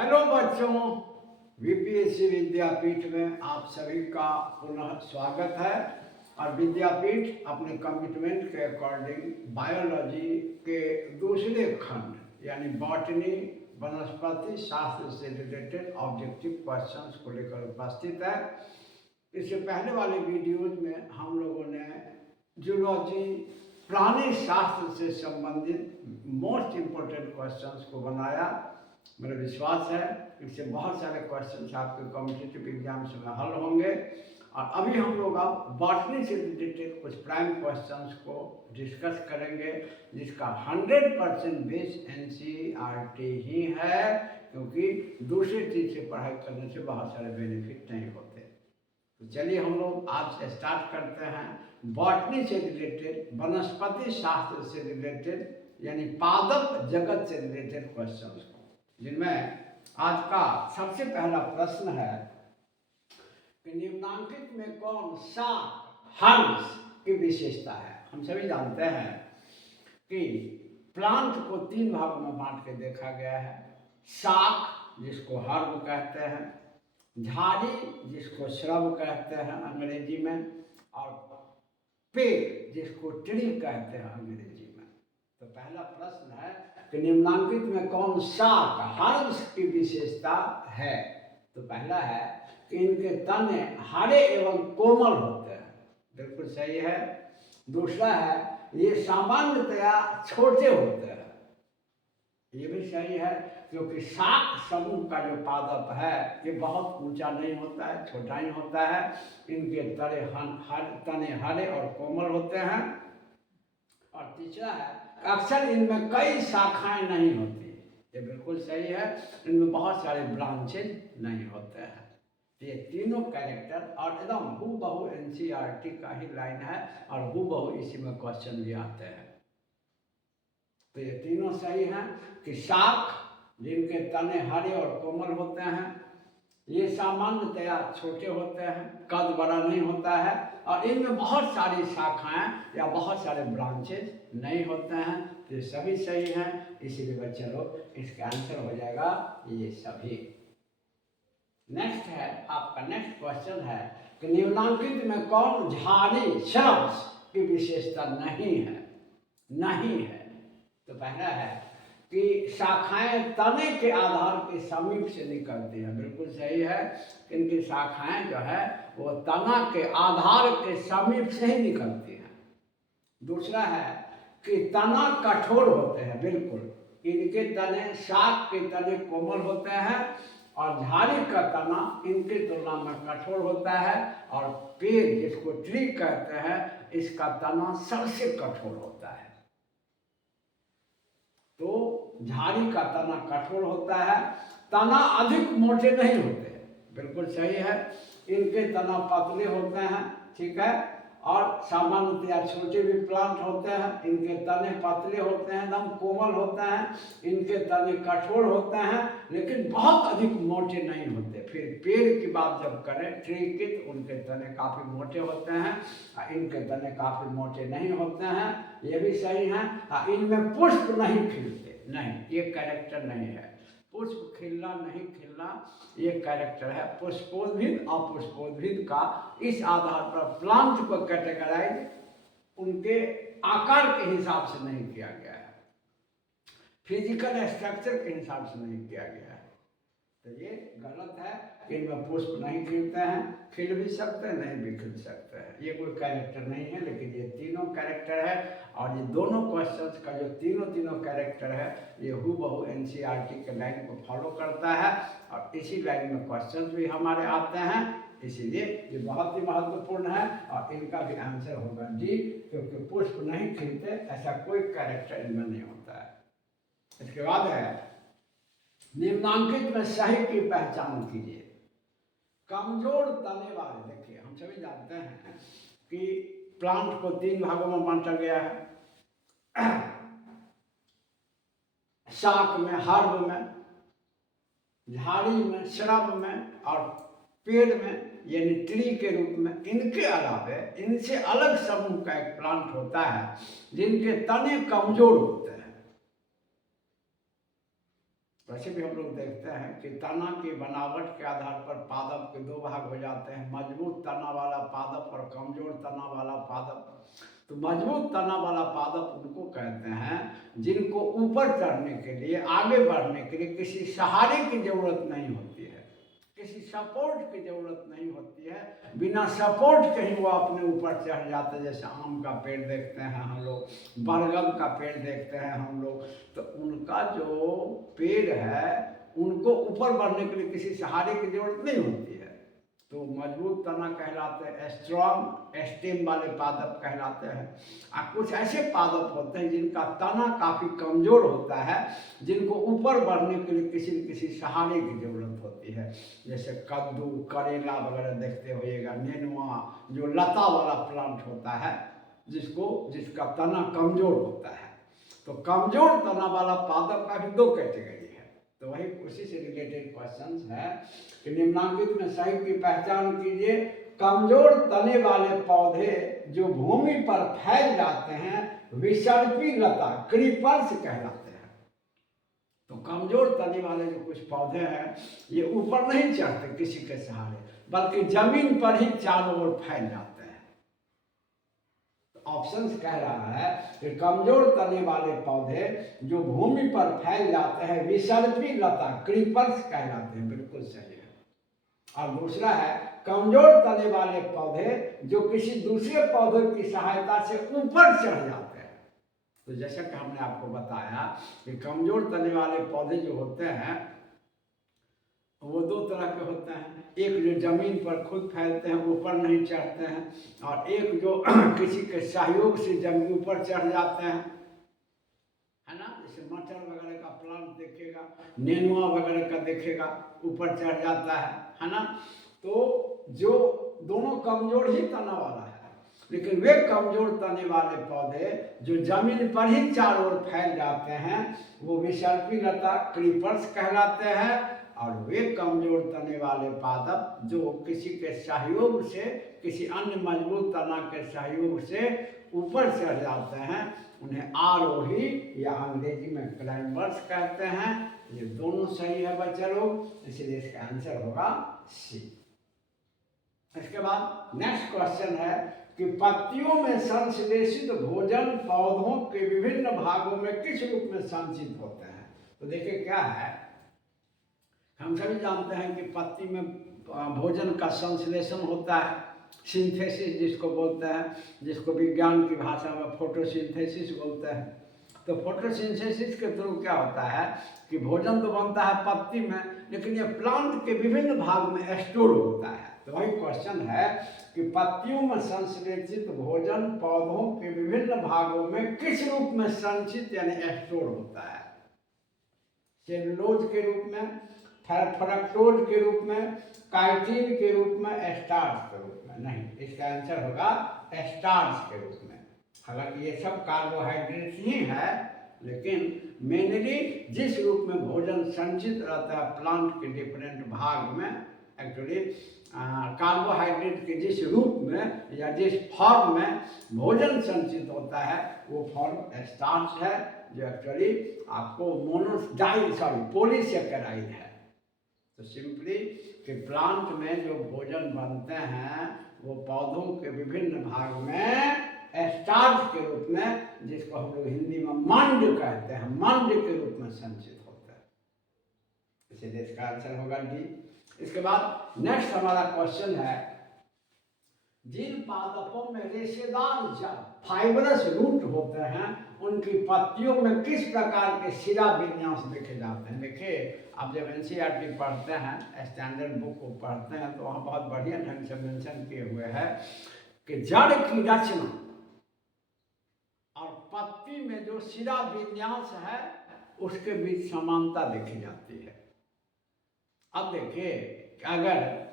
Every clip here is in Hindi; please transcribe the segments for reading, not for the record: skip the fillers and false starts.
हेलो बच्चों, वीपीएससी विद्यापीठ में आप सभी का पुनः स्वागत है। और विद्यापीठ अपने कमिटमेंट के अकॉर्डिंग बायोलॉजी के दूसरे खंड यानी बॉटनी वनस्पति शास्त्र से रिलेटेड ऑब्जेक्टिव क्वेश्चंस को लेकर उपस्थित है। इससे पहले वाले वीडियोज में हम लोगों ने जूलॉजी प्राणी शास्त्र से संबंधित मोस्ट इम्पोर्टेंट क्वेश्चंस को बनाया। मेरा विश्वास है इससे बहुत सारे क्वेश्चंस आपके कॉम्पिटिटिव एग्जाम्स में हल होंगे। और अभी हम लोग अब बॉटनी से रिलेटेड कुछ प्राइम क्वेश्चंस को डिस्कस करेंगे, जिसका 100% बेस एनसीईआरटी ही है, क्योंकि दूसरी चीज़ से पढ़ाई करने से बहुत सारे बेनिफिट नहीं होते। तो चलिए हम लोग आज से स्टार्ट करते हैं बॉटनी से रिलेटेड, वनस्पति शास्त्र से रिलेटेड यानी पादप जगत से रिलेटेड क्वेश्चंस को, जिनमें आज का सबसे पहला प्रश्न है कि निम्नांकित में कौन सा हर्ब्स की विशेषता है। हम सभी जानते हैं कि प्लांट को 3 भागों में बांट के देखा गया है। शाक जिसको हर्ब कहते हैं, झाड़ी जिसको श्रब कहते हैं अंग्रेजी में, और पेड़ जिसको ट्री कहते हैं अंग्रेजी में। तो पहला प्रश्न है कि निम्नांकित में कौन शाक हर्ब्स की विशेषता है। तो पहला है कि इनके तने हरे एवं कोमल होते हैं, बिल्कुल सही है। दूसरा है ये सामान्यतया छोटे होते हैं, ये भी सही है, क्योंकि शाक समूह का जो पादप है ये बहुत ऊंचा नहीं होता है, छोटा ही होता है। इनके तने हरे और कोमल होते हैं। और तीसरा है अक्सर इनमें कई शाखाएं नहीं होती, ये बिल्कुल सही है, इनमें बहुत सारे ब्रांचेज नहीं होते हैं। ये तीनों कैरेक्टर और एकदम हूबहू एनसीईआरटी का ही लाइन है, और हूबहू इसी में क्वेश्चन भी आते हैं। तो ये तीनों सही हैं कि शाक जिनके तने हरे और कोमल होते हैं, ये सामान्यतया छोटे होते हैं, कद बड़ा नहीं होता है, और इनमें बहुत सारी शाखाएं या बहुत सारे ब्रांचेज नहीं होते हैं। तो ये सभी सही हैं, इसीलिए बच्चे लोग इसका आंसर हो जाएगा ये सभी। नेक्स्ट है आपका नेक्स्ट क्वेश्चन है कि निम्नांकित में कौन झाड़ी श्रब्स की विशेषता नहीं है। तो पहला है कि शाखाएं तने के आधार के समीप से निकलती हैं, बिल्कुल सही है। इनकी शाखाएं जो है वो तना के आधार के समीप से ही निकलती हैं। दूसरा है कि तना कठोर होते हैं, बिल्कुल इनके तने शाक के तने कोमल होते हैं, और झाड़ी का तना इनकी तुलना में कठोर होता है, और पेड़ जिसको ट्री कहते हैं इसका तना सबसे कठोर होता है। तो झाड़ी का तना कठोर होता है, तना अधिक मोटे नहीं होते, बिल्कुल सही है। इनके तना पतले होते हैं, ठीक है, और सामान्यतया छोटे भी प्लांट होते हैं। इनके तने पतले होते हैं, एकदम कोमल होते हैं, इनके तने कठोर होते हैं, लेकिन बहुत अधिक मोटे नहीं होते। फिर पेड़ की बात जब करें ट्री की, तो उनके तने काफ़ी मोटे होते हैं, इनके तने काफ़ी मोटे नहीं होते हैं, ये भी सही है। इनमें पुष्प नहीं खिलते, नहीं, ये कैरेक्टर नहीं है। पुष्प खिलना नहीं खिलना ये कैरेक्टर है। पुष्पोद्भिद अपुष्पोद्भिद का इस आधार पर प्लांट को कैटेगराइज उनके आकार के हिसाब से नहीं किया गया है, फिजिकल स्ट्रक्चर के हिसाब से नहीं किया गया है। तो ये गलत है। इनमें पुष्प नहीं खिलते हैं, खिल भी सकते हैं, नहीं भी खिल सकते हैं, ये कोई कैरेक्टर नहीं है। लेकिन ये तीनों कैरेक्टर है, और ये दोनों क्वेश्चंस का जो तीनों कैरेक्टर है ये हूबहू एनसीईआरटी के लाइन को फॉलो करता है, और इसी लाइन में क्वेश्चंस भी हमारे आते हैं। इसीलिए ये बहुत ही महत्वपूर्ण है, और इनका भी आंसर होगा डी, क्योंकि पुष्प नहीं खिलते ऐसा कोई कैरेक्टर इनमें नहीं होता है। इसके बाद है निम्नांकित में सही की पहचान कीजिए। कमजोर तने वाले, देखिए हम सभी जानते हैं कि प्लांट को 3 भागों में बांटा गया है, शाक में, हर्ब में, झाड़ी में, श्रब में, और पेड़ में यानी ट्री के रूप में। इनके अलावे इनसे अलग समूह का एक प्लांट होता है जिनके तने कमजोर होते हैं। वैसे भी हम लोग देखते हैं कि तना की बनावट के आधार पर पादप के दो भाग हो जाते हैं, मजबूत तना वाला पादप और कमजोर तना वाला पादप। तो मजबूत तना वाला पादप उनको कहते हैं जिनको ऊपर चढ़ने के लिए, आगे बढ़ने के लिए किसी सहारे की जरूरत नहीं होती है, किसी सपोर्ट की जरूरत नहीं होती है। बिना सपोर्ट के ही वो अपने ऊपर चढ़ जाते हैं। जैसे आम का पेड़ देखते हैं हम लोग, बरगद का पेड़ देखते हैं हम लोग, तो उनका जो पेड़ है उनको ऊपर बढ़ने के लिए किसी सहारे की जरूरत नहीं होती है। तो मजबूत तना कहलाते हैं, स्ट्रॉन्ग स्टेम वाले पादप कहलाते हैं। और कुछ ऐसे पादप होते हैं जिनका तना काफ़ी कमज़ोर होता है, जिनको ऊपर बढ़ने के लिए किसी न किसी सहारे की ज़रूरत होती है। जैसे कद्दू, करेला वगैरह देखते होइएगा, नेनुआ जो लता वाला प्लांट होता है, जिसका तना कमज़ोर होता है। तो कमज़ोर तना वाला पादप का भी दो कैटेगरी है। तो वही उसी से रिलेटेड क्वेश्चंस है कि निम्नांकित में सही की पहचान कीजिए। कमजोर तने वाले पौधे जो भूमि पर फैल जाते हैं विसर्पी लता, क्रीपर्स कहलाते हैं। तो कमजोर तने वाले जो कुछ पौधे हैं ये ऊपर नहीं चढ़ते किसी के सहारे, बल्कि जमीन पर ही चारों ओर फैल जाते हैं। ऑप्शंस कह रहा है कि कमजोर तने वाले पौधे जो भूमि पर फैल जाते हैं विसर्पी लता, क्रीपर्स कहलाते हैं। बिल्कुल सही है। और दूसरा है कमजोर तने वाले पौधे जो किसी दूसरे पौधे की सहायता से ऊपर चढ़ जाते हैं। तो जैसा कि हमने आपको बताया कि कमजोर तने वाले पौधे जो होते हैं वो दो तरह के होते हैं। एक जो जमीन पर खुद फैलते हैं, ऊपर नहीं चढ़ते हैं, और एक जो किसी के सहयोग से जमीन ऊपर चढ़ जाते हैं, है ना। जैसे मटर वगैरह का प्लांट देखेगा, नेनुआ वगैरह का देखेगा, ऊपर चढ़ जाता है ना। तो जो दोनों कमजोर ही तना वाला है, लेकिन वे कमजोर तने वाले पौधे जो जमीन पर ही चारों ओर फैल जाते हैं वो विसर्पी लता, क्रीपर्स कहलाते हैं। और वे कमजोर तने वाले पादप जो किसी के सहयोग से, किसी अन्य मजबूत तना के सहयोग से ऊपर चढ़ जाते हैं, उन्हें आरोही या अंग्रेजी में क्लाइंबर्स कहते हैं। ये दोनों सही है बच्चे लोग, इसलिए इसका आंसर होगा सी। इसके बाद नेक्स्ट क्वेश्चन है कि पत्तियों में संश्लेषित भोजन पौधों के विभिन्न भागों में किस रूप में संचित होते हैं। तो देखिए क्या है, हम सभी जानते हैं कि पत्ती में भोजन का संश्लेषण होता है, सिंथेसिस जिसको बोलते हैं, जिसको विज्ञान की भाषा में फोटोसिंथेसिस बोलते हैं। तो फोटोसिंथेसिस के थ्रू क्या होता है कि भोजन तो बनता है पत्ती में, लेकिन ये प्लांट के विभिन्न भाग में स्टोर होता है। तो वही क्वेश्चन है कि पत्तियों में संश्लेषित भोजन पौधों के विभिन्न भागों में किस रूप में संचित यानी स्टोर होता है। सेलुलोज के रूप में, फ्रक्टोज के रूप में, काइटिन के रूप में, स्टार्च के रूप में। नहीं, इसका आंसर होगा स्टार्च के रूप में। हालांकि ये सब कार्बोहाइड्रेट ही है, लेकिन मेनली जिस रूप में भोजन संचित रहता है प्लांट के डिफरेंट भाग में, एक्चुअली कार्बोहाइड्रेट के जिस रूप में या जिस फॉर्म में भोजन संचित होता है वो फॉर्म स्टार्च है, जो एक्चुअली आपको पॉलीसेकेराइड है। तो सिंपली कि प्लांट में जो भोजन बनते हैं वो पौधों के विभिन्न भाग में स्टार्च के रूप में, जिसको हम लोग हिंदी में मंड कहते हैं, मंड के रूप में संचित होता है। इसलिए इसका आंसर होगा डी। इसके बाद नेक्स्ट हमारा क्वेश्चन है, जिन पादपों में रेशेदार जड़ फाइबरस रूट होते हैं उनकी पत्तियों में किस प्रकार के शिरा विन्यास देखे जाते हैं। देखिए, आप जब एनसीईआरटी पढ़ते हैं, स्टैंडर्ड बुक को पढ़ते हैं, तो वहाँ बहुत बढ़िया ढंग से मेंशन किए हुए हैं कि जड़ की रचना और पत्ती में जो शिरा विन्यास है उसके बीच समानता देखी जाती है। अब देखिए, अगर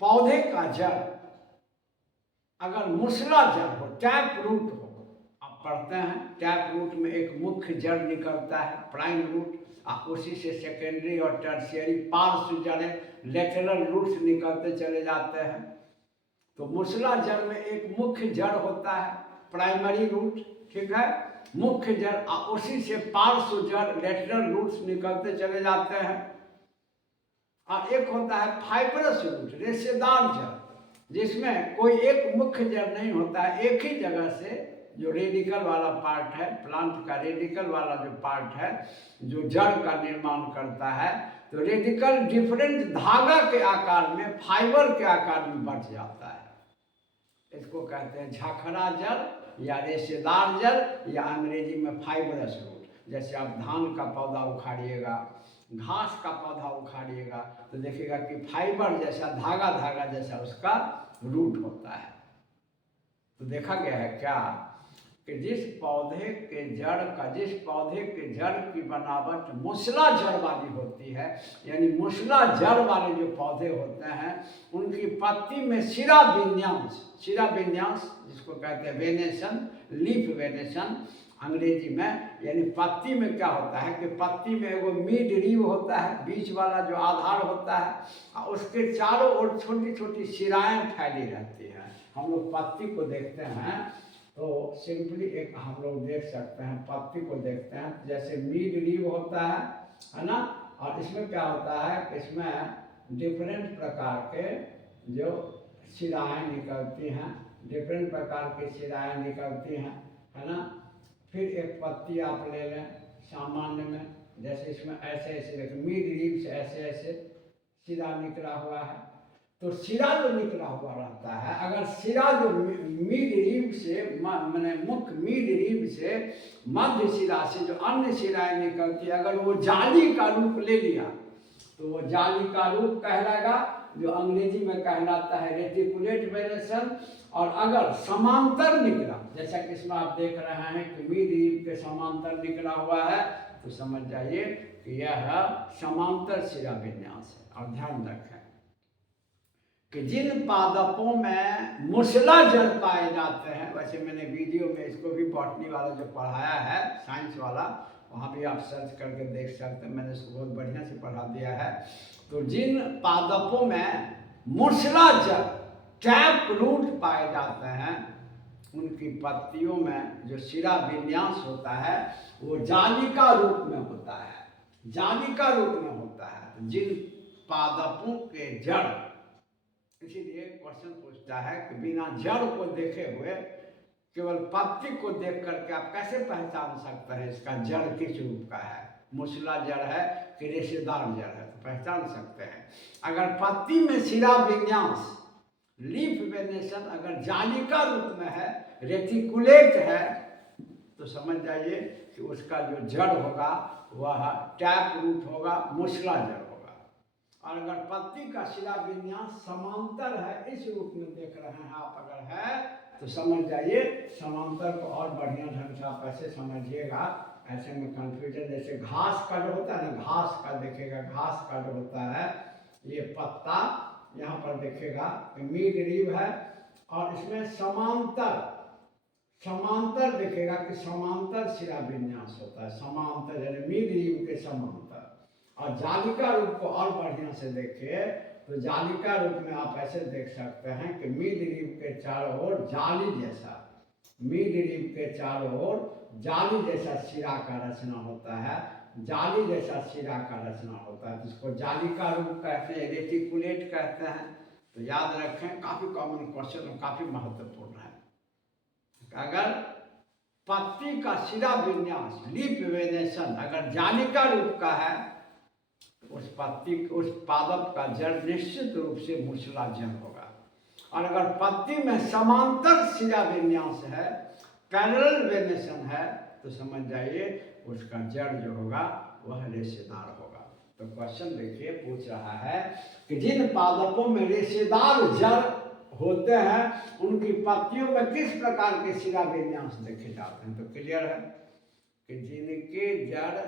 पौधे का जड़ अगर मूसला जड़ हो, टैप रूट हो, आप पढ़ते हैं टैप रूट में एक मुख्य जड़ निकलता है, प्राइम रूट, और उसी से सेकेंडरी और टर्शियरी पार्श्व जड़ें, लेटरल रूट्स निकलते चले जाते हैं। तो मूसला जड़ में एक मुख्य जड़ होता है, प्राइमरी रूट, ठीक है। मुख्य जड़ और उसी से पार्श्व जड़ लेटरल रूट्स निकलते चले जाते हैं। और एक होता है फाइब्रस रूट, रेशेदार जड़, जिसमें कोई एक मुख्य जड़ नहीं होता है, एक ही जगह से जो रेडिकल वाला पार्ट है, प्लांट का रेडिकल वाला जो पार्ट है जो जड़ का निर्माण करता है, तो रेडिकल डिफरेंट धागा के आकार में, फाइबर के आकार में बढ़ जाता है। इसको कहते हैं झाखरा जड़ या रेशेदार जड़ या अंग्रेजी में फाइबरस रूट। जैसे आप धान का पौधा उखाड़िएगा, घास का पौधा उखाड़िएगा तो देखिएगा कि फाइबर जैसा, धागा धागा जैसा उसका रूट होता है। तो देखा गया है क्या कि जिस पौधे के जड़ की बनावट मूसला जड़ वाली होती है, यानी मूसला जड़ वाले जो पौधे होते हैं उनकी पत्ती में शिरा विन्यास जिसको कहते हैं वेनेशन, लीफ वेनेशन अंग्रेजी में, यानी पत्ती में क्या होता है कि पत्ती में एगो मिड रीव होता है, बीच वाला जो आधार होता है, और उसके चारों ओर छोटी छोटी शिराएं फैली रहती हैं। हम लोग पत्ती को देखते हैं तो सिंपली एक हम लोग देख सकते हैं, पत्ती को देखते हैं जैसे मिड रीव होता है ना, और इसमें क्या होता है, इसमें डिफरेंट प्रकार के जो शिराएं निकलती हैं, डिफरेंट प्रकार की शिराएं निकलती हैं, है ना। फिर एक पत्ती आप ले लें सामान्य में, जैसे इसमें ऐसे ऐसे देखें मिड रीव से ऐसे ऐसे शिरा निकला हुआ है, तो शिरा जो निकला हुआ रहता है, अगर शिरा जो मिड रीव से मैंने मुख्य मिड रीव से मध्य शिरा से जो अन्य शिराएं निकलती है, अगर वो जाली का रूप ले लिया तो वो जाली का रूप कहलाएगा, जो अंग्रेजी में कहलाता है रेटिकुलेट वेनेशन। और अगर समांतर निकला, जैसा कि इसमें आप देख रहे हैं कि मिड रीव के समांतर निकला हुआ है, तो समझ जाइए कि यह समांतर शिरा विन्यास है। और ध्यान रखें कि जिन पादपों में मूसला जड़ पाए जाते हैं, वैसे मैंने वीडियो में इसको भी बॉटनी वाला जो पढ़ाया है, साइंस वाला, वहाँ भी आप सर्च करके देख सकते हैं, मैंने इसको बहुत बढ़िया से पढ़ा दिया है। तो जिन पादपों में मूसला जड़, टैप रूट पाए जाते हैं, उनकी पत्तियों में जो शिरा विन्यास होता है वो जालिका रूप में होता है, जालिका रूप में होता है। जिन पादपों के जड़, इसीलिए क्वेश्चन पूछता है कि बिना जड़ को देखे हुए केवल पत्ती को देख करके आप कैसे पहचान सकते हैं इसका जड़ किस रूप का है, मूसला जड़ है कि रेशेदार जड़ है, तो पहचान सकते हैं। अगर पत्ती में शिरा विन्यास, लीफ वेनेशन अगर जालिका रूप में है, रेटिकुलेट है, तो समझ जाइए कि उसका जो जड़ होगा वह टैप रूट होगा, मूसला जड़ होगा। और अगर पत्ती का शिरा विन्यास समांतर है, इस रूप में देख रहे हैं आप अगर है, तो समझ जाइए समांतर को और बढ़िया ढंग से आप ऐसे समझिएगा, ऐसे में कंफ्यूजन, जैसे घास का जो होता है ना, घास का देखिएगा, घास का जो होता है ये पत्ता, यहाँ पर देखिएगा मिड रीव है और इसमें समांतर देखेगा कि समांतर शिरा विन्यास होता है, समांतर यानी मिड रीव के समांतर। और जालिका रूप को और बढ़िया से देखिए तो जालिका रूप में आप ऐसे देख सकते हैं कि मिड रीव के चारों ओर जाली जैसा, मिड रीव के चारों ओर जाली जैसा शिरा का रचना होता है, जाली जैसा शिरा का रचना होता है, जिसको जालिका रूप कहते हैं, रेटिकुलेट कहते हैं। तो याद रखें, काफी कॉमन क्वेश्चन और काफी महत्वपूर्ण है। अगर पत्ती का शिरा विन्यास, लीफ वेनेशन अगर जालिका रूप का है, उस पादप का जड़ निश्चित रूप से मूसला जड़ होगा। और अगर पत्ती में समांतर शिरा विन्यास है, पैरेलल वेनेशन है, तो समझ जाइए उसका जड़ जो होगा वह रेशेदार होगा। तो क्वेश्चन देखिए पूछ रहा है कि जिन पादपों में रेशेदार जड़ होते हैं उनकी पत्तियों में किस प्रकार के शिरा विन्यास देखे जाते हैं। तो क्लियर है कि जिनके जड़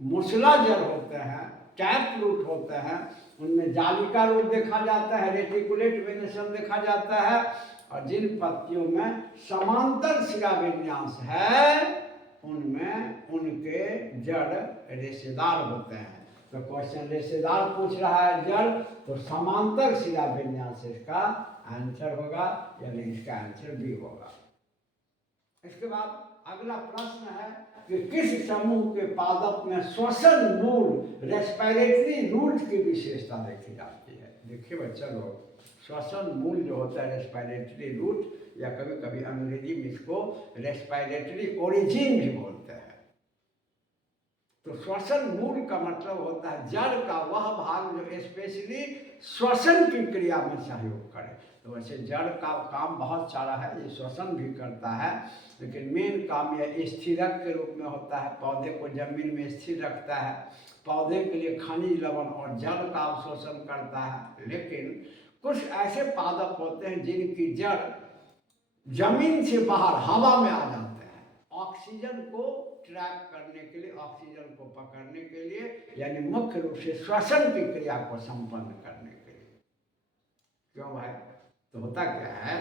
मूसला जड़ होते हैं, टैप रूट होते हैं, उनमें जालिका रूप देखा जाता है, रेटिकुलेट वेनेशन देखा जाता है। और जिन पत्तियों में समांतर शिरा विन्यास है उनमें उनके जड़ रेशेदार होते हैं। तो क्वेश्चन रेशेदार पूछ रहा है जड़, तो समांतर शिरा विन्यास इसका आंसर होगा, यानी इसका आंसर बी होगा। इसके बाद अगला प्रश्न है कि किस समूह के पादप में श्वसन मूल रेस्पिरेटरी रूट की विशेषता देखी जाती है? देखिए बच्चा लोग, श्वसन मूल जो होता है रेस्पिरेटरी रूट, या कभी कभी अंग्रेजी में इसको रेस्पिरेटरी ओरिजिन भी बोलते हैं। तो श्वसन मूल का मतलब होता है जड़ का वह भाग जो स्पेशली श्वसन की क्रिया में सहयोग करे। तो वैसे जड़ का काम बहुत सारा है, ये श्वसन भी करता है, लेकिन मेन काम यह स्थिरक के रूप में होता है, पौधे को जमीन में स्थिर रखता है, पौधे के लिए खनिज लवण और जल का अवशोषण करता है। लेकिन कुछ ऐसे पादप होते हैं जिनकी जड़ जमीन से बाहर हवा में आ जाते हैं, ऑक्सीजन को ट्रैप करने के लिए, ऑक्सीजन को पकड़ने के लिए, यानी मुख्य रूप से श्वसन की क्रिया को संपन्न करने के लिए। क्यों भाई? तो होता क्या है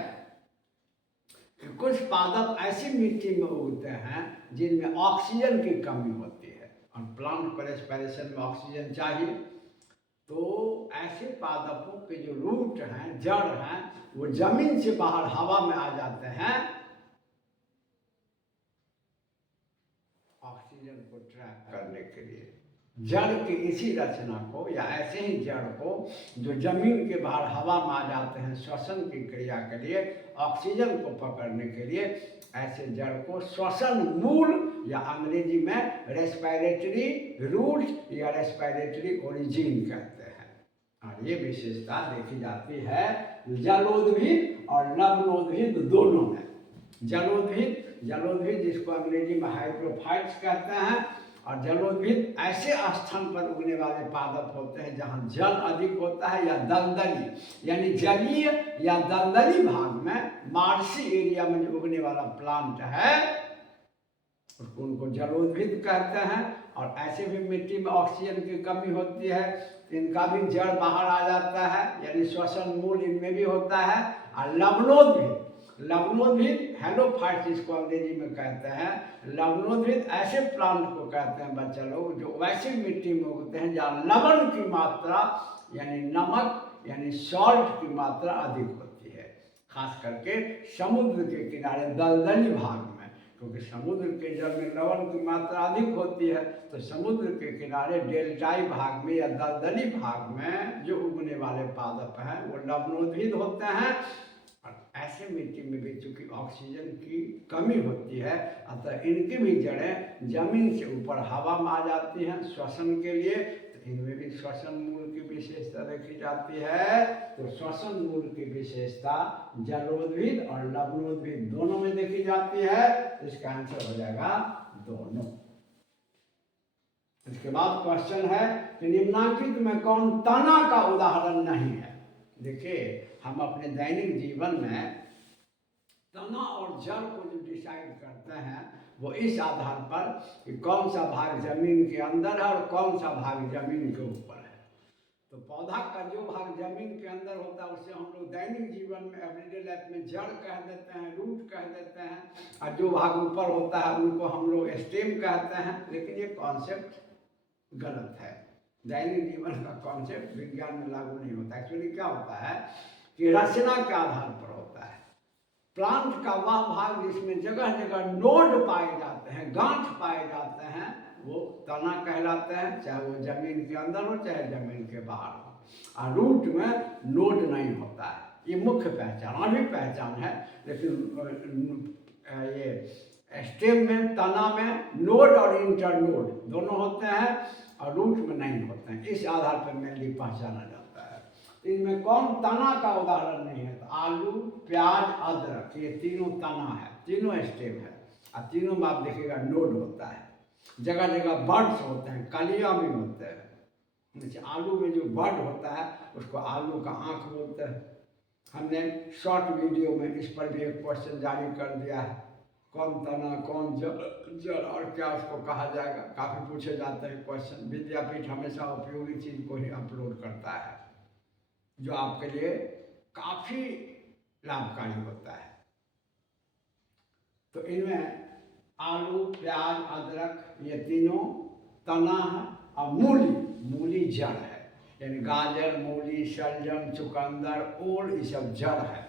कि कुछ पादप ऐसी मिट्टी में उगते हैं जिनमें ऑक्सीजन की कमी होती है, और प्लांट को रेस्पिरेशन में ऑक्सीजन चाहिए। तो ऐसे पादपों के जो रूट हैं, जड़ हैं, वो जमीन से बाहर हवा में आ जाते हैं ऑक्सीजन को ट्रैप करने के लिए। जड़ की इसी रचना को, या ऐसे ही जड़ को जो जमीन के बाहर हवा में आ जाते हैं श्वसन की क्रिया के लिए, ऑक्सीजन को पकड़ने के लिए, ऐसे जड़ को श्वसन मूल या अंग्रेजी में रेस्पिरेटरी रूट या रेस्पिरेटरी ओरिजिन कहते हैं। और ये विशेषता देखी जाती है जलोद्भिद और लवणोद्भिद दोनों में। जलोद्भिद जिसको अंग्रेजी में हाइड्रोफाइट्स कहते हैं, और जलोद्भिद ऐसे स्थान पर उगने वाले पादप होते हैं जहाँ जल अधिक होता है या दलदली, यानी जलीय या दलदली भाग में, मार्शी एरिया में जो उगने वाला प्लांट है उसको उनको जलोद्भिद कहते हैं। और ऐसे भी मिट्टी में ऑक्सीजन की कमी होती है, इनका भी जड़ बाहर आ जाता है, यानी श्वसन मूल इनमें भी होता है। और लवणोद्भिद हेलोफाइट्स जिसको अंग्रेजी में कहते हैं, लवणोद्भिद ऐसे प्लांट को कहते हैं बच्चा लोग जो वैसी मिट्टी में उगते हैं जहाँ लवण की मात्रा यानी नमक यानी सॉल्ट की मात्रा अधिक होती है, खास करके समुद्र के किनारे दलदली भाग में, क्योंकि समुद्र के जल में लवण की मात्रा अधिक होती है। तो समुद्र के किनारे डेल्टाई भाग में या दलदली भाग में जो उगने वाले पादप हैं वो लवणोद्भिद होते हैं। और ऐसे मिट्टी में भी चूँकि ऑक्सीजन की कमी होती है, अतः इनकी भी जड़ें जमीन से ऊपर हवा में आ जाती हैं श्वसन के लिए। तो इनमें भी श्वसन मूल की विशेषता देखी जाती है। तो श्वसन मूल की विशेषता जलोद्भिद और लवणोद्भिद दोनों में देखी जाती है। इसका आंसर हो जाएगा दोनों। इसके बाद क्वेश्चन है कि निम्नांकित में कौन तना का उदाहरण नहीं है? देखिए, हम अपने दैनिक जीवन में तना और जड़ को जो डिसाइड करते हैं वो इस आधार पर कि कौन सा भाग जमीन के अंदर है और कौन सा भाग जमीन के ऊपर है। तो पौधा का जो भाग जमीन के अंदर होता है उसे हम लोग दैनिक जीवन में एवरीडे लाइफ में जड़ कह देते हैं, रूट कह देते हैं, और जो भाग ऊपर होता है उनको हम लोग स्टेम कहते हैं। लेकिन ये कॉन्सेप्ट गलत है, दैनिक जीवन का कॉन्सेप्ट विज्ञान में लागू नहीं होता। एक्चुअली क्या होता है कि रचना के आधार पर होता है। प्लांट का वह भाग जिसमें जगह जगह नोड पाए जाते हैं, गांठ पाए जाते हैं, वो तना कहलाते हैं, चाहे वो जमीन के अंदर हो चाहे जमीन के बाहर हो। और रूट में नोड नहीं होता है, ये मुख्य पहचान, और भी पहचान है। लेकिन ये स्टेम में, तना में नोड और इंटरनोड दोनों होते हैं और रूट में नहीं होते हैं। इस आधार पर मेनली पहचाना जाता है। इनमें कौन तना का उदाहरण नहीं है? तो आलू, प्याज, अदरक, ये तीनों तना है, तीनों स्टेम है, और तीनों में आप देखिएगा नोड होता है। जगह जगह बर्ड्स होते हैं, कलियाँ भी होते हैं। जैसे आलू में जो बर्ड होता है उसको आलू का आँख बोलते हैं। हमने शॉर्ट वीडियो में इस पर भी एक क्वेश्चन जारी कर दिया है, कौन तना कौन जड़ और क्या उसको कहा जाएगा। काफ़ी पूछे जाते हैं क्वेश्चन। विद्यापीठ हमेशा उपयोगी चीज़ को ही अपलोड करता है जो आपके लिए काफ़ी लाभकारी होता है। तो इनमें आलू, प्याज, अदरक ये तीनों तना है, और मूली जड़ है, यानी गाजर, मूली, शलजम, चुकंदर, ओल ये सब जड़ है।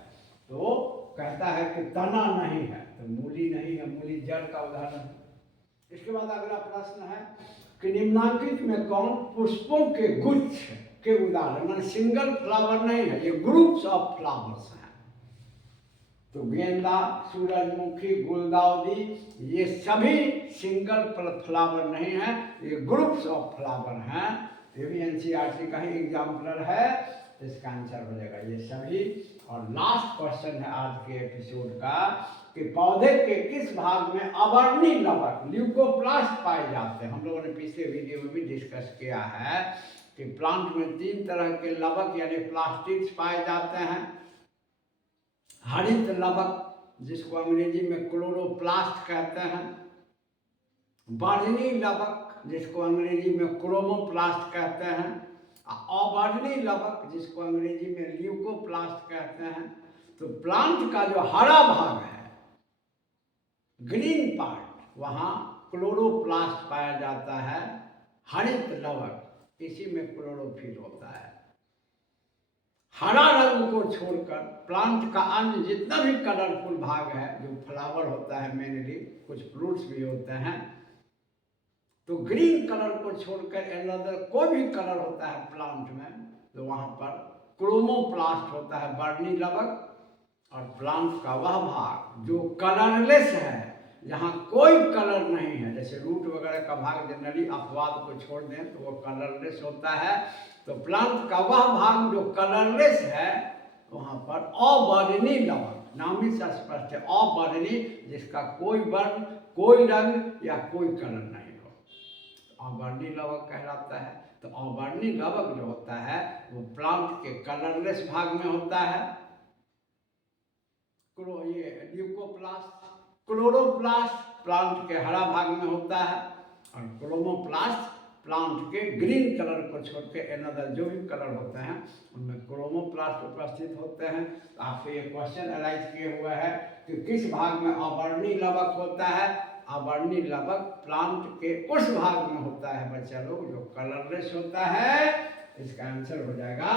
तो कहता है कि तना नहीं है, तो मूली नहीं है, मूली जड़ का उदाहरण है। इसके बाद अगला प्रश्न है कि निम्नांकित में कौन पुष्पों के गुच्छ के उदाहरण, मतलब सिंगल फ्लावर नहीं है, ये ग्रुप्स ऑफ फ्लावर्स हैं। तो गेंदा, सूरजमुखी, गुलदाउदी, ये सभी सिंगल फ्लावर नहीं है, ये ग्रुप्स ऑफ फ्लावर हैं। ये भी एनसीईआरटी का ही एग्जाम्पल है, इसका आंसर हो जाएगा ये सभी। और लास्ट क्वेश्चन है आज के एपिसोड का कि पौधे के किस भाग में अवर्णी लवक ल्यूकोप्लास्ट पाए जाते हैं। हम लोगों ने पिछले वीडियो में भी डिस्कस किया है कि प्लांट में 3 तरह के लवक यानी प्लास्टिड्स पाए जाते हैं। हरित लवक जिसको अंग्रेजी में क्लोरोप्लास्ट कहते हैं, वर्णी लवक जिसको अंग्रेजी में क्रोमोप्लास्ट कहते हैं, अवर्णी लवक जिसको अंग्रेजी में ल्यूकोप्लास्ट कहते हैं। तो प्लांट का जो हरा भाग है, ग्रीन पार्ट, वहाँ क्लोरोप्लास्ट पाया जाता है। हरित लवक इसी में क्लोरोफिल होता है। हरा रंग को छोड़कर प्लांट का अन्य जितना भी कलरफुल भाग है, जो फ्लावर होता है मेनली, कुछ फ्रूट्स भी होते हैं, तो ग्रीन कलर को छोड़कर अनदर कोई भी कलर होता है प्लांट में, तो वहाँ पर क्रोमोप्लास्ट होता है, वर्णी लवक। और प्लांट का वह भाग जो कलरलेस है, जहाँ कोई कलर नहीं है, जैसे रूट वगैरह का भाग जनरली अपवाद को छोड़ दें तो वो कलरलेस होता है, तो प्लांट का वह भाग जो कलरलेस है, वहाँ पर अवर्णी लवक, नाम ही से स्पष्ट है, अवर्णी, जिसका कोई वर्ण, कोई रंग या कोई कलर नहीं हो, अवर्णी लवक कहलाता है। तो अवर्णी लवक जो होता है वो प्लांट के कलरलेस भाग में होता है। ये ल्यूकोप्लास्ट, क्लोरोप्लास्ट प्लांट के हरा भाग में होता है, और क्रोमोप्लास्ट प्लांट के ग्रीन कलर को छोड़ के अनदर जो भी कलर होते हैं उनमें क्रोमोप्लास्ट उपस्थित होते हैं। तो आपसे ये क्वेश्चन अराइज किए हुआ है कि किस भाग में अवर्णी लवक होता है। अवर्णी लवक प्लांट के उस भाग में होता है बच्चा लोग जो कलरलेस होता है। इसका आंसर हो जाएगा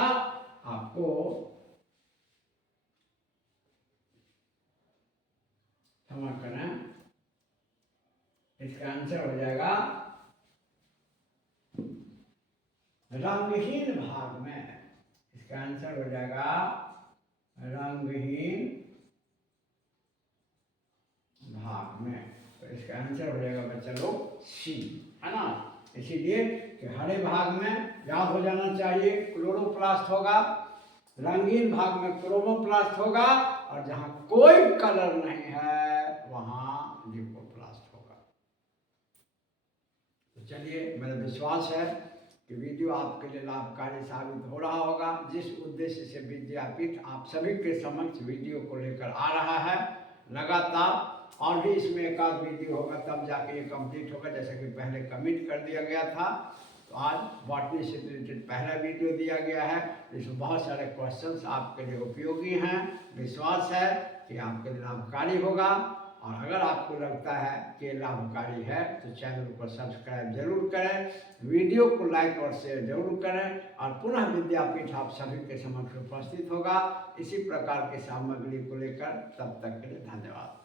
आपको, क्षमा करें, इसका आंसर हो जाएगा रंगहीन भाग में। इसका आंसर हो जाएगा रंगहीन भाग में। तो इसका आंसर हो जाएगा बच्चा लोग सी, है ना। इसीलिए कि हरे भाग में याद हो जाना चाहिए क्लोरोप्लास्ट होगा, रंगीन भाग में क्रोमोप्लास्ट होगा, और जहाँ कोई कलर नहीं है वहाँ ल्यूकोप्लास्ट होगा। तो चलिए, मेरा विश्वास है कि वीडियो आपके लिए लाभकारी साबित हो रहा होगा। जिस उद्देश्य से विद्यापीठ आप सभी के समक्ष वीडियो को लेकर आ रहा है, लगातार और भी इसमें एक आध वीडियो होगा तब जाके ये कंप्लीट होगा, जैसे कि पहले कमिट कर दिया गया था। तो आज बॉटनी से रिलेटेड पहला वीडियो दिया गया है, इसमें बहुत सारे क्वेश्चंस आपके लिए उपयोगी हैं। विश्वास है कि आपके लिए लाभकारी होगा, और अगर आपको लगता है कि लाभकारी है तो चैनल को सब्सक्राइब जरूर करें, वीडियो को लाइक और शेयर जरूर करें, और पुनः विद्यापीठ आप सभी के समक्ष उपस्थित होगा इसी प्रकार की सामग्री को लेकर। तब तक के लिए धन्यवाद।